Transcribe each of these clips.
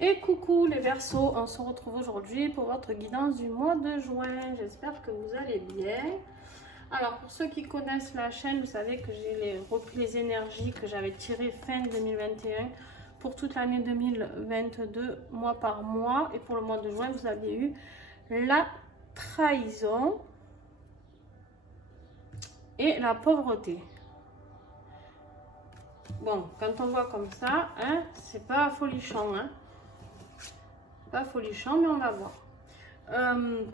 Et coucou les Verseaux, on se retrouve aujourd'hui pour votre guidance du mois de juin. J'espère que vous allez bien. Alors pour ceux qui connaissent la chaîne, vous savez que j'ai repris les énergies que j'avais tirées fin 2021 pour toute l'année 2022, mois par mois. Et pour le mois de juin, vous aviez eu la trahison et la pauvreté. Bon, quand on voit comme ça, hein, c'est pas folichon, hein. Pas folichon, mais on va voir.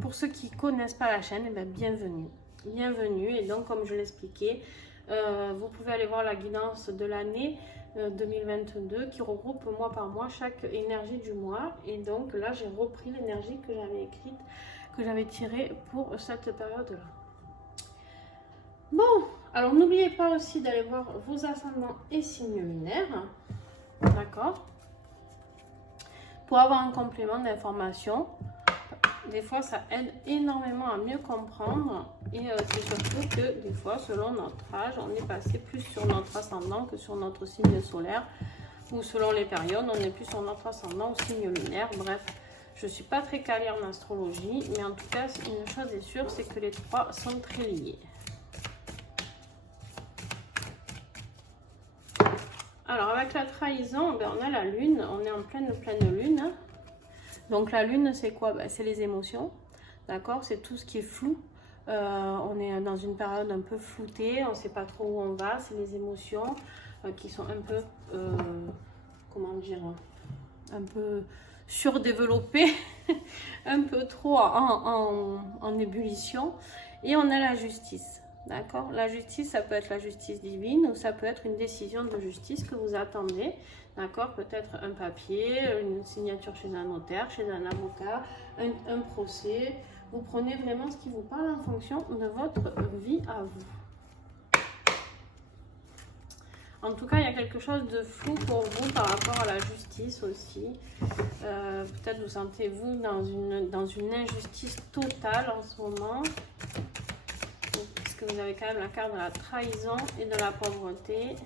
Pour ceux qui connaissent pas la chaîne, eh bien, bienvenue. Bienvenue. Et donc, comme je l'expliquais, vous pouvez aller voir la guidance de l'année 2022 qui regroupe mois par mois chaque énergie du mois. Et donc là, j'ai repris l'énergie que j'avais écrite, que j'avais tirée pour cette période-là. Bon, alors n'oubliez pas aussi d'aller voir vos ascendants et signes lunaires. D'accord ? Pour avoir un complément d'information. Des fois, ça aide énormément à mieux comprendre. Et c'est surtout que des fois, selon notre âge, on est passé plus sur notre ascendant que sur notre signe solaire. Ou selon les périodes, on est plus sur notre ascendant ou signe lunaire. Bref, je ne suis pas très calée en astrologie. Mais en tout cas, une chose est sûre, c'est que les trois sont très liés. Alors, avec la trahison, ben, on a la lune. On est en pleine lune. Donc la lune, c'est quoi? Ben, c'est les émotions, d'accord? C'est tout ce qui est flou. On est dans une période un peu floutée, on ne sait pas trop où on va. C'est les émotions qui sont un peu, comment dire, un peu surdéveloppées, un peu trop en ébullition. Et on a la justice, d'accord? La justice, ça peut être la justice divine ou ça peut être une décision de justice que vous attendez. D'accord, peut-être un papier, une signature chez un notaire, chez un avocat, un procès. Vous prenez vraiment ce qui vous parle en fonction de votre vie à vous. En tout cas, il y a quelque chose de flou pour vous par rapport à la justice aussi. Peut-être vous sentez-vous dans une injustice totale en ce moment. Parce que vous avez quand même la carte de la trahison et de la pauvreté.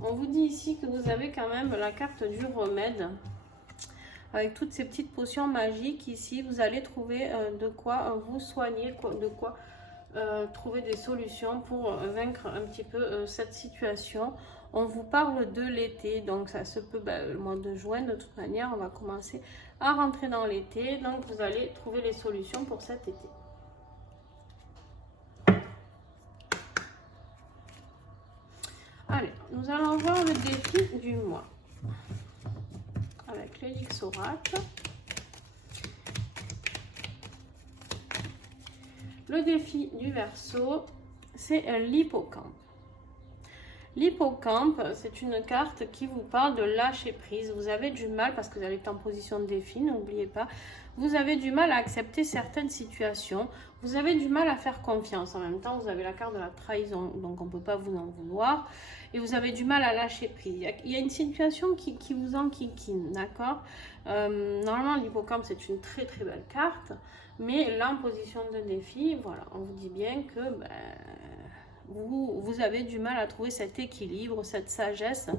On vous dit ici que vous avez quand même la carte du remède. Avec toutes ces petites potions magiques ici, vous allez trouver de quoi vous soigner, de quoi trouver des solutions pour vaincre un petit peu cette situation. On vous parle de l'été, donc ça se peut, le mois de juin, de toute manière, on va commencer à rentrer dans l'été. Donc vous allez trouver les solutions pour cet été. Allez, nous allons voir le défi du mois avec l'Helix Oracle. Le défi du Verseau, c'est l'hippocampe. L'hippocampe, c'est une carte qui vous parle de lâcher prise. Vous avez du mal, parce que vous êtes en position de défi, n'oubliez pas, vous avez du mal à accepter certaines situations. Vous avez du mal à faire confiance. En même temps, vous avez la carte de la trahison, donc on ne peut pas vous en vouloir. Et vous avez du mal à lâcher prise. Il y a une situation qui vous enquiquine, d'accord? Normalement, l'hippocampe, c'est une très très belle carte. Mais là, en position de défi, voilà, on vous dit bien que vous avez du mal à trouver cet équilibre, cette sagesse.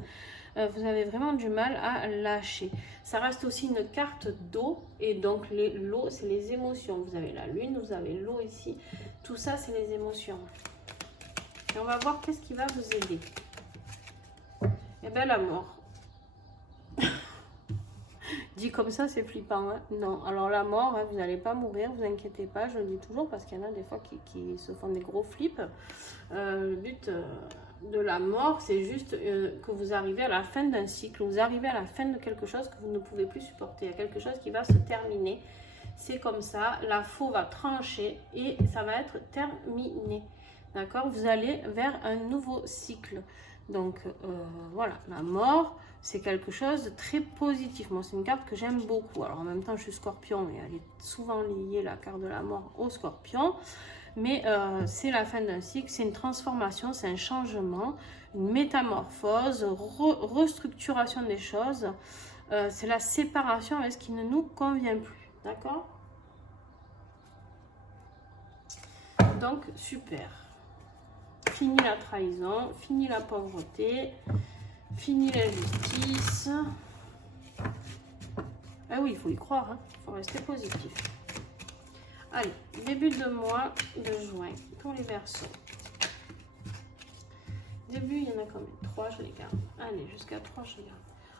Vous avez vraiment du mal à lâcher. Ça reste aussi une carte d'eau. Et donc, l'eau, c'est les émotions. Vous avez la lune, vous avez l'eau ici. Tout ça, c'est les émotions. Et on va voir qu'est-ce qui va vous aider. Eh bien, la mort. Dit comme ça, c'est flippant. Hein? Non, alors la mort, hein, vous n'allez pas mourir, vous inquiétez pas, je le dis toujours parce qu'il y en a des fois qui se font des gros flips. Le but de la mort, c'est juste que vous arrivez à la fin d'un cycle, vous arrivez à la fin de quelque chose que vous ne pouvez plus supporter. Il y a quelque chose qui va se terminer. C'est comme ça, la faux va trancher et ça va être terminé. D'accord? Vous allez vers un nouveau cycle. Donc voilà, la mort, c'est quelque chose de très positif. Moi, c'est une carte que j'aime beaucoup. Alors en même temps, je suis scorpion et elle est souvent liée, la carte de la mort, au scorpion. Mais c'est la fin d'un cycle, c'est une transformation, c'est un changement, une métamorphose, restructuration des choses. C'est la séparation avec ce qui ne nous convient plus. D'accord? Donc, super. Fini la trahison, fini la pauvreté, fini l'injustice. Ah oui, il faut y croire, hein. Il faut rester positif. Allez, début de mois de juin pour les Verseaux. Début, il y en a combien? 3, je les garde. Allez, jusqu'à 3, je les garde.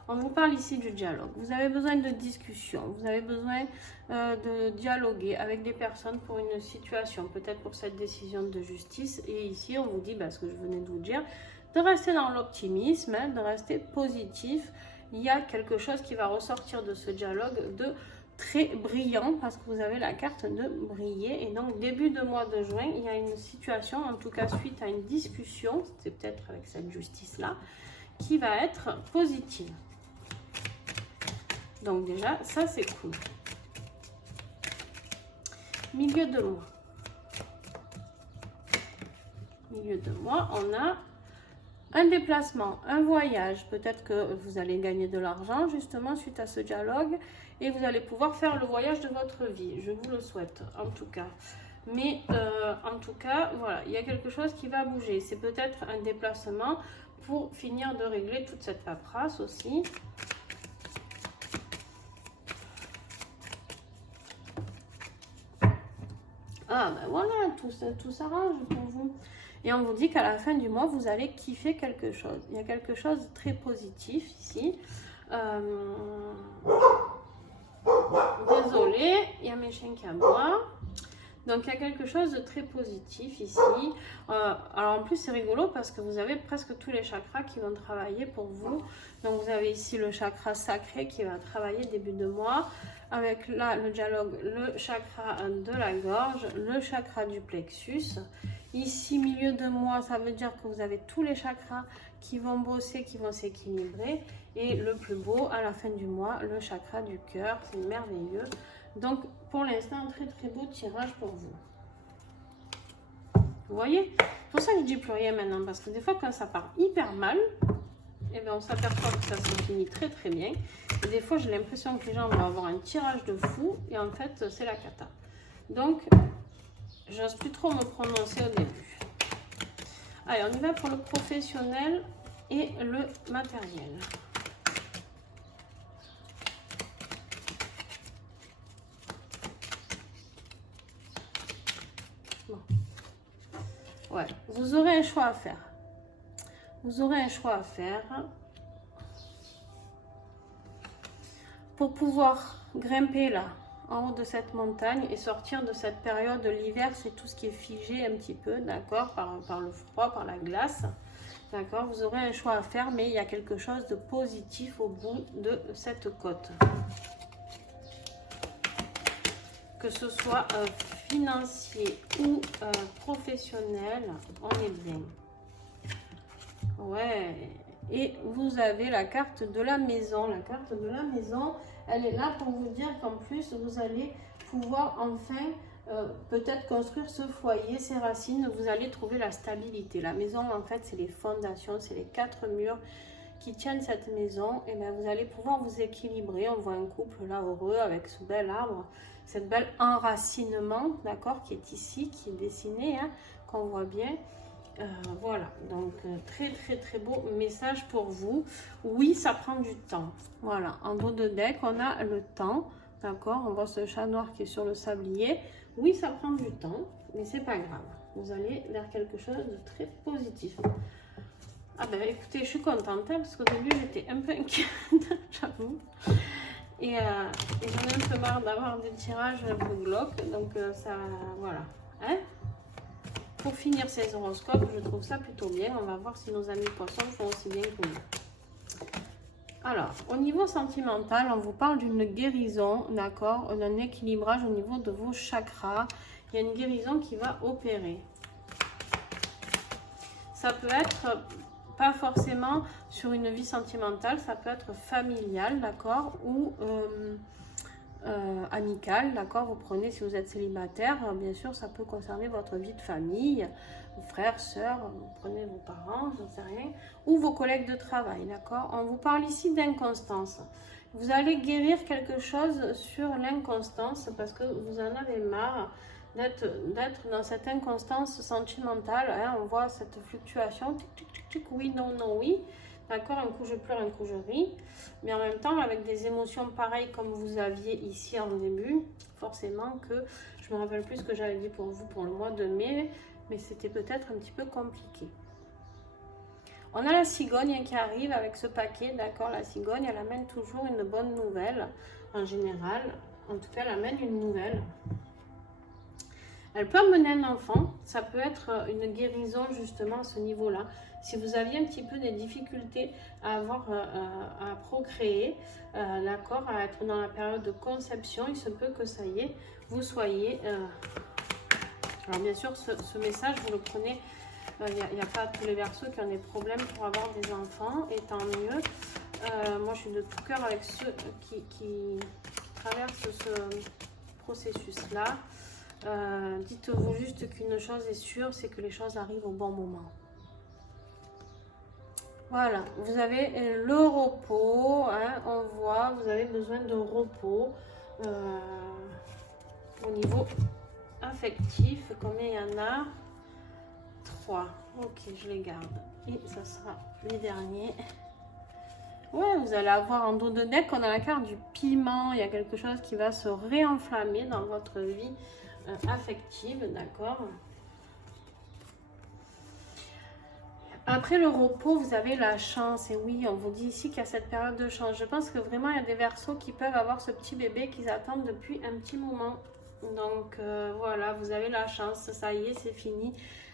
On vous parle ici du dialogue. Vous avez besoin de discussion. Vous avez besoin de dialoguer avec des personnes pour une situation, peut-être pour cette décision de justice. Et ici, on vous dit, ce que je venais de vous dire, de rester dans l'optimisme, hein, de rester positif. Il y a quelque chose qui va ressortir de ce dialogue de très brillant parce que vous avez la carte de briller. Et donc, début de mois de juin, il y a une situation, en tout cas suite à une discussion, c'est peut-être avec cette justice-là, qui va être positive. Donc déjà, ça c'est cool. Milieu de mois. Milieu de mois, on a un déplacement, un voyage. Peut-être que vous allez gagner de l'argent justement suite à ce dialogue et vous allez pouvoir faire le voyage de votre vie. Je vous le souhaite en tout cas. Mais en tout cas, voilà, il y a quelque chose qui va bouger. C'est peut-être un déplacement pour finir de régler toute cette paperasse aussi. Ah ben voilà, tout s'arrange pour vous. Et on vous dit qu'à la fin du mois, vous allez kiffer quelque chose. Il y a quelque chose de très positif ici. Désolée, il y a mes chiens qui aboient. Donc il y a quelque chose de très positif ici. Alors en plus c'est rigolo parce que vous avez presque tous les chakras qui vont travailler pour vous. Donc vous avez ici le chakra sacré qui va travailler début de mois. Avec là le dialogue, le chakra de la gorge, le chakra du plexus. Ici milieu de mois, ça veut dire que vous avez tous les chakras qui vont bosser, qui vont s'équilibrer. Et le plus beau à la fin du mois, le chakra du cœur. C'est merveilleux. Donc, pour l'instant, un très très beau tirage pour vous. Vous voyez? C'est pour ça que je dis plus rien maintenant, parce que des fois, quand ça part hyper mal, eh bien, on s'aperçoit que ça se finit très très bien. Et des fois, j'ai l'impression que les gens vont avoir un tirage de fou, et en fait, c'est la cata. Donc, j'ose plus trop me prononcer au début. Allez, on y va pour le professionnel et le matériel. Ouais, vous aurez un choix à faire. Vous aurez un choix à faire pour pouvoir grimper là, en haut de cette montagne et sortir de cette période de l'hiver. C'est tout ce qui est figé un petit peu, d'accord, par le froid, par la glace. D'accord, vous aurez un choix à faire, mais il y a quelque chose de positif au bout de cette côte. Que ce soit financier ou professionnel, on est bien. Ouais. Et vous avez la carte de la maison. La carte de la maison, elle est là pour vous dire qu'en plus, vous allez pouvoir enfin peut-être construire ce foyer, ces racines. Vous allez trouver la stabilité. La maison, en fait, c'est les fondations, c'est les 4 murs qui tiennent cette maison. Et bien, vous allez pouvoir vous équilibrer. On voit un couple là heureux avec ce bel arbre. Cette belle enracinement, d'accord, qui est ici, qui est dessiné, hein, qu'on voit bien. Voilà, donc très très très beau message pour vous. Oui, ça prend du temps. Voilà, en dos de deck, on a le temps, d'accord. On voit ce chat noir qui est sur le sablier. Oui, ça prend du temps, mais c'est pas grave. Vous allez vers quelque chose de très positif. Ah ben écoutez, je suis contente, hein, parce qu'au début, j'étais un peu inquiète, j'avoue. Et j'en ai un peu marre d'avoir des tirages un peu glauques. Donc ça, voilà. Hein? Pour finir ces horoscopes, je trouve ça plutôt bien. On va voir si nos amis poissons font aussi bien que nous. Alors, au niveau sentimental, on vous parle d'une guérison, d'accord? D'un équilibrage au niveau de vos chakras. Il y a une guérison qui va opérer. Ça peut être pas forcément sur une vie sentimentale, ça peut être familial, d'accord, ou amical, d'accord. Vous prenez, si vous êtes célibataire, bien sûr, ça peut concerner votre vie de famille, frères, sœurs, vous prenez vos parents, j'en sais rien, ou vos collègues de travail, d'accord. On vous parle ici d'inconstance. Vous allez guérir quelque chose sur l'inconstance parce que vous en avez marre d'être dans cette inconstance sentimentale, hein. On voit cette fluctuation, tic, tic, tic, tic, oui, non, non, oui. d'accord? Un coup je pleure, un coup je ris, mais en même temps avec des émotions pareilles comme vous aviez ici en début, forcément que je me rappelle plus ce que j'avais dit pour vous pour le mois de mai, mais c'était peut-être un petit peu compliqué. On a la cigogne qui arrive avec ce paquet, d'accord? La cigogne, elle amène toujours une bonne nouvelle, en général. En tout cas, elle amène une nouvelle. Elle peut amener un enfant, ça peut être une guérison justement à ce niveau-là. Si vous aviez un petit peu des difficultés à à procréer, d'accord, à être dans la période de conception, il se peut que ça y est, vous soyez... Alors bien sûr, ce message, vous le prenez, il n'y a pas tous les Verseaux qui ont des problèmes pour avoir des enfants, et tant mieux. Moi, je suis de tout cœur avec ceux qui traversent ce processus-là. Dites-vous juste qu'une chose est sûre, c'est que les choses arrivent au bon moment. Voilà, vous avez le repos, hein, on voit, vous avez besoin de repos au niveau affectif. Combien il y en a? 3. Ok, je les garde. Et ça sera les derniers. Ouais, vous allez avoir en dos de deck, on a la carte du piment. Il y a quelque chose qui va se réenflammer dans votre vie affective, d'accord? Après le repos, vous avez la chance. Et oui, on vous dit ici qu'il y a cette période de chance. Je pense que vraiment, il y a des Verseaux qui peuvent avoir ce petit bébé qu'ils attendent depuis un petit moment. Donc voilà, vous avez la chance. Ça y est, c'est fini.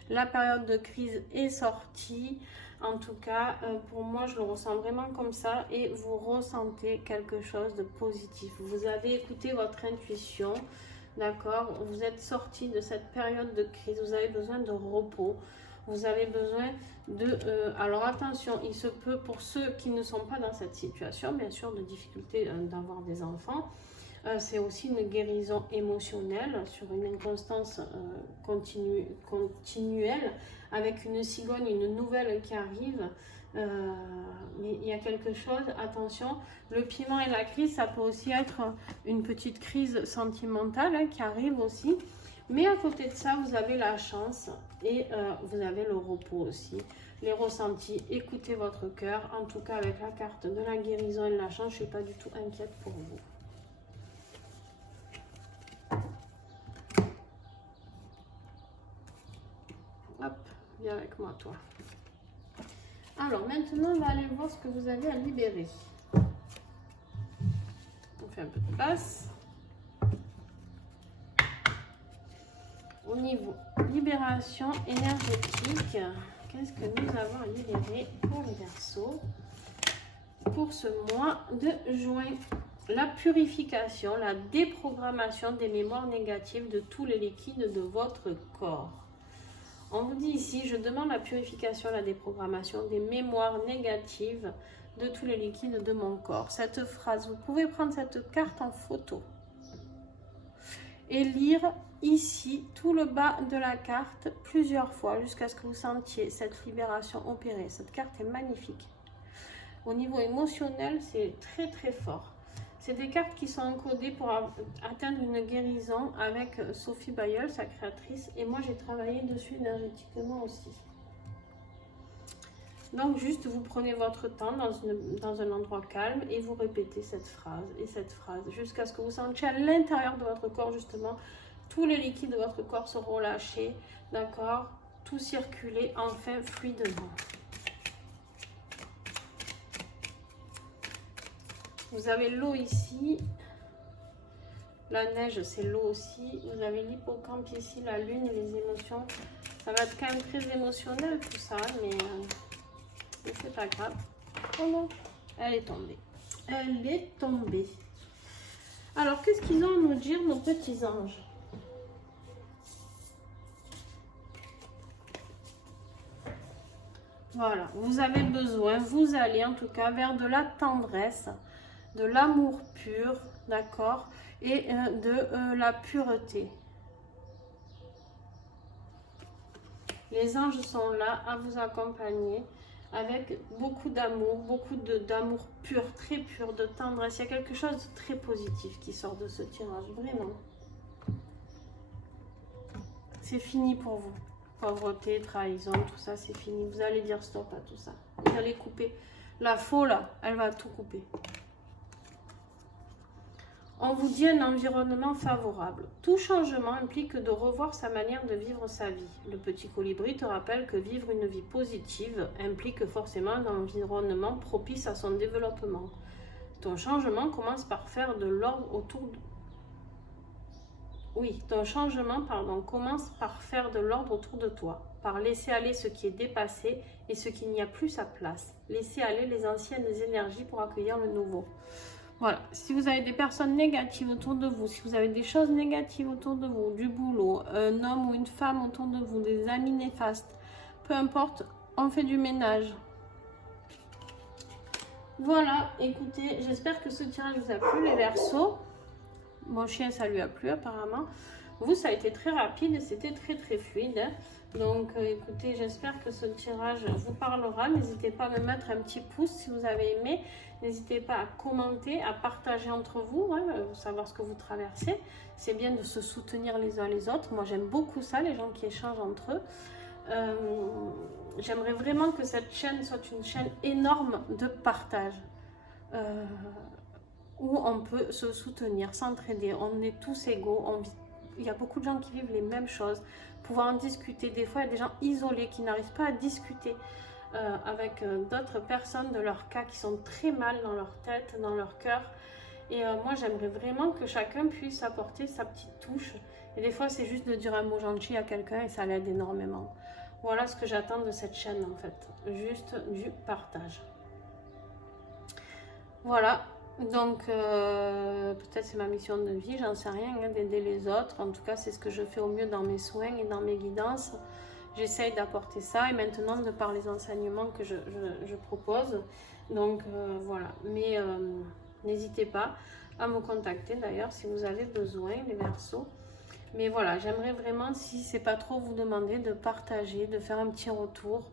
La période de crise est sortie. En tout cas, pour moi, je le ressens vraiment comme ça. Et vous ressentez quelque chose de positif. Vous avez écouté votre intuition. D'accord? Vous êtes sorti de cette période de crise. Vous avez besoin de repos. Vous avez besoin de... alors attention, il se peut pour ceux qui ne sont pas dans cette situation, bien sûr, de difficulté d'avoir des enfants. C'est aussi une guérison émotionnelle sur une inconstance continuelle avec une cigogne, une nouvelle qui arrive. Mais il y a quelque chose, attention, le piment et la crise, ça peut aussi être une petite crise sentimentale qui arrive aussi. Mais à côté de ça, vous avez la chance et vous avez le repos aussi. Les ressentis, écoutez votre cœur. En tout cas, avec la carte de la guérison et de la chance, je ne suis pas du tout inquiète pour vous. Hop, viens avec moi, toi. Alors, maintenant, on va aller voir ce que vous avez à libérer. On fait un peu de place. Au niveau libération énergétique, qu'est-ce que nous avons à libérer pour les Verseaux pour ce mois de juin? La purification, la déprogrammation des mémoires négatives de tous les liquides de votre corps. On vous dit ici, je demande la purification, la déprogrammation des mémoires négatives de tous les liquides de mon corps. Cette phrase, vous pouvez prendre cette carte en photo et lire ici tout le bas de la carte plusieurs fois jusqu'à ce que vous sentiez cette libération opérer. Cette carte est magnifique. Au niveau émotionnel, c'est très très fort. C'est des cartes qui sont encodées pour atteindre une guérison avec Sophie Bayeul, sa créatrice. Et moi, j'ai travaillé dessus énergétiquement aussi. Donc, juste, vous prenez votre temps dans un endroit calme et vous répétez cette phrase et cette phrase jusqu'à ce que vous sentiez à l'intérieur de votre corps, justement, tous les liquides de votre corps seront lâchés, d'accord? Tout circuler enfin fluidement. Vous avez l'eau ici, la neige c'est l'eau aussi, vous avez l'hippocampe ici, la lune et les émotions. Ça va être quand même très émotionnel tout ça, mais c'est pas grave. Oh non, elle est tombée. Elle est tombée. Alors qu'est-ce qu'ils ont à nous dire nos petits anges? Voilà, vous avez besoin, vous allez en tout cas vers de la tendresse, de l'amour pur, d'accord, et de la pureté. Les anges sont là à vous accompagner avec beaucoup d'amour, d'amour pur, très pur, de tendresse. Il y a quelque chose de très positif qui sort de ce tirage, vraiment. C'est fini pour vous. Pauvreté, trahison, tout ça, c'est fini. Vous allez dire stop à tout ça. Vous allez couper La faux, là, elle va tout couper. On vous dit un environnement favorable. Tout changement implique de revoir sa manière de vivre sa vie. Le petit colibri te rappelle que vivre une vie positive implique forcément un environnement propice à son développement. Ton changement commence par faire de l'ordre autour de... Oui, ton changement, commence par faire de l'ordre autour de toi, par laisser aller ce qui est dépassé et ce qui n'y a plus sa place. Laisser aller les anciennes énergies pour accueillir le nouveau. Voilà, si vous avez des personnes négatives autour de vous, si vous avez des choses négatives autour de vous, du boulot, un homme ou une femme autour de vous, des amis néfastes, peu importe, on fait du ménage. Voilà, écoutez, j'espère que ce tirage vous a plu, les Verseaux. Mon chien, ça lui a plu apparemment. Vous, ça a été très rapide et c'était très fluide. Donc, écoutez, j'espère que ce tirage vous parlera. N'hésitez pas à me mettre un petit pouce si vous avez aimé. N'hésitez pas à commenter, à partager entre vous, savoir ce que vous traversez. C'est bien de se soutenir les uns les autres. Moi, j'aime beaucoup ça, les gens qui échangent entre eux. J'aimerais vraiment que cette chaîne soit une chaîne énorme de partage. Où on peut se soutenir, s'entraider. On est tous égaux. Il y a beaucoup de gens qui vivent les mêmes choses. Pouvoir en discuter. Des fois, il y a des gens isolés qui n'arrivent pas à discuter avec d'autres personnes de leur cas, qui sont très mal dans leur tête, dans leur cœur. Et moi, j'aimerais vraiment que chacun puisse apporter sa petite touche. Et des fois, c'est juste de dire un mot gentil à quelqu'un et ça l'aide énormément. Voilà ce que j'attends de cette chaîne, en fait. Juste du partage. Voilà. Donc, peut-être c'est ma mission de vie, j'en sais rien, d'aider les autres. En tout cas, c'est ce que je fais au mieux dans mes soins et dans mes guidances. J'essaye d'apporter ça et maintenant de par les enseignements que je propose. Donc, voilà. Mais n'hésitez pas à me contacter d'ailleurs si vous avez besoin, les Verseaux. Mais voilà, j'aimerais vraiment, si c'est pas trop vous demander, de partager, de faire un petit retour.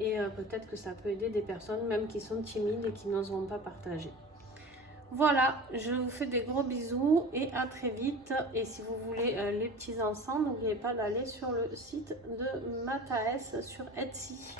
Et peut-être que ça peut aider des personnes même qui sont timides et qui n'oseront pas partager. Voilà, je vous fais des gros bisous et à très vite. Et si vous voulez les petits encens, n'oubliez pas d'aller sur le site de Mataes sur Etsy.